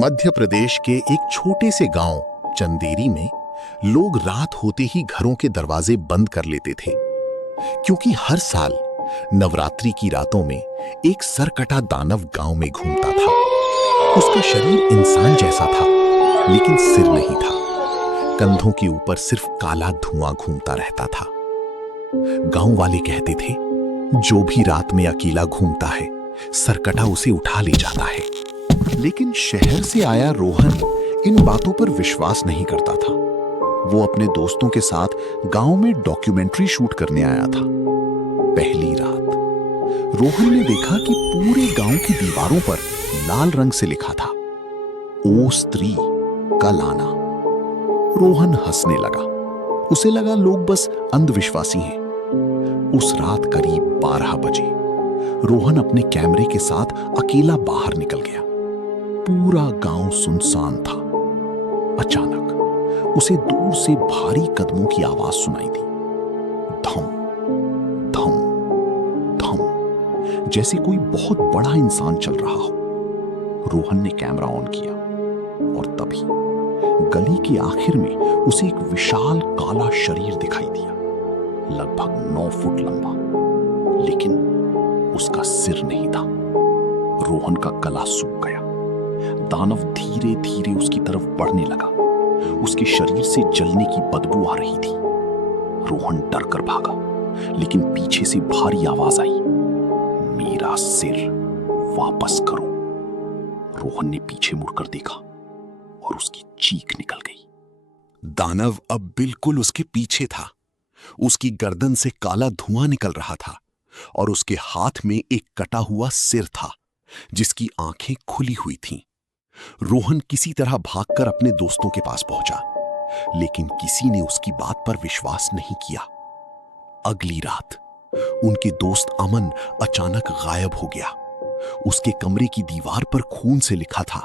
मध्य प्रदेश के एक छोटे से गांव चंदेरी में लोग रात होते ही घरों के दरवाजे बंद कर लेते थे, क्योंकि हर साल नवरात्रि की रातों में एक सरकटा दानव गांव में घूमता था। उसका शरीर इंसान जैसा था, लेकिन सिर नहीं था। कंधों के ऊपर सिर्फ काला धुआं घूमता रहता था। गांव वाले कहते थे, जो भी रात में अकेला घूमता है, सरकटा उसे उठा ले जाता है। लेकिन शहर से आया रोहन इन बातों पर विश्वास नहीं करता था। वो अपने दोस्तों के साथ गांव में डॉक्यूमेंट्री शूट करने आया था। पहली रात रोहन ने देखा कि पूरे गांव की दीवारों पर लाल रंग से लिखा था, ओ स्त्री कल आना। रोहन हंसने लगा। उसे लगा लोग बस अंधविश्वासी हैं। उस रात करीब 12 बजे रोहन अपने कैमरे के साथ अकेला बाहर निकल गया। पूरा गांव सुनसान था। अचानक उसे दूर से भारी कदमों की आवाज सुनाई दी। धम धम धम, जैसे कोई बहुत बड़ा इंसान चल रहा हो। रोहन ने कैमरा ऑन किया और तभी गली के आखिर में उसे एक विशाल काला शरीर दिखाई दिया, लगभग 9 फुट लंबा, लेकिन उसका सिर नहीं था। रोहन का गला सूख गया। दानव धीरे धीरे उसकी तरफ बढ़ने लगा। उसके शरीर से जलने की बदबू आ रही थी। रोहन डर कर भागा, लेकिन पीछे से भारी आवाज आई, मेरा सिर वापस करो। रोहन ने पीछे मुड़कर देखा और उसकी चीख निकल गई। दानव अब बिल्कुल उसके पीछे था। उसकी गर्दन से काला धुआं निकल रहा था और उसके हाथ में एक कटा हुआ सिर था, जिसकी आंखें खुली हुई थीं। रोहन किसी तरह भागकर अपने दोस्तों के पास पहुंचा, लेकिन किसी ने उसकी बात पर विश्वास नहीं किया। अगली रात उनके दोस्त अमन अचानक गायब हो गया। उसके कमरे की दीवार पर खून से लिखा था,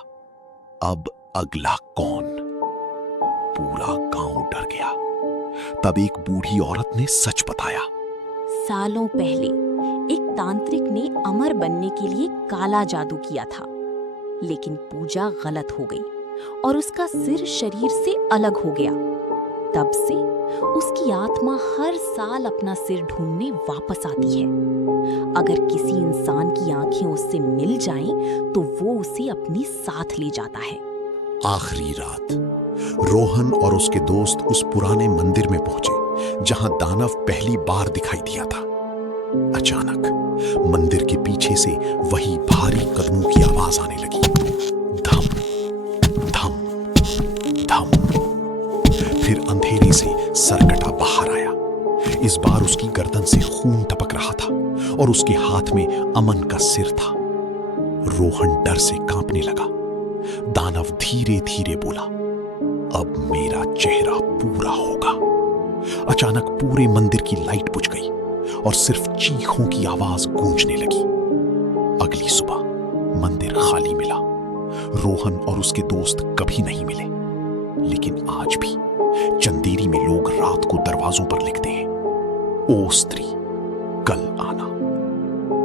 अब अगला कौन। पूरा गांव डर गया। तब एक बूढ़ी औरत ने सच बताया। सालों पहले एक तांत्रिक ने अमर बनने के लिए काला जादू किया था, लेकिन पूजा गलत हो गई और उसका सिर शरीर से अलग हो गया। तब से उसकी आत्मा हर साल अपना सिर ढूंढने वापस आती है। अगर किसी इंसान की आंखें उससे मिल जाएं, तो वो उसे अपने साथ ले जाता है। आखिरी रात रोहन और उसके दोस्त उस पुराने मंदिर में पहुंचे, जहां दानव पहली बार दिखाई दिया था। अचानक मंदिर के पीछे से वही भारी कदमों की आवाज आने लगी। धम धम धम। फिर अंधेरे से सरकटा बाहर आया। इस बार उसकी गर्दन से खून टपक रहा था और उसके हाथ में अमन का सिर था। रोहन डर से कांपने लगा। दानव धीरे धीरे बोला, अब मेरा चेहरा पूरा होगा। अचानक पूरे मंदिर की लाइट बुझ गई और सिर्फ चीखों की आवाज गूंजने लगी। अगली सुबह मंदिर खाली मिला। रोहन और उसके दोस्त कभी नहीं मिले, लेकिन आज भी चंदेरी में लोग रात को दरवाजों पर लिखते हैं, ओ स्त्री कल आना।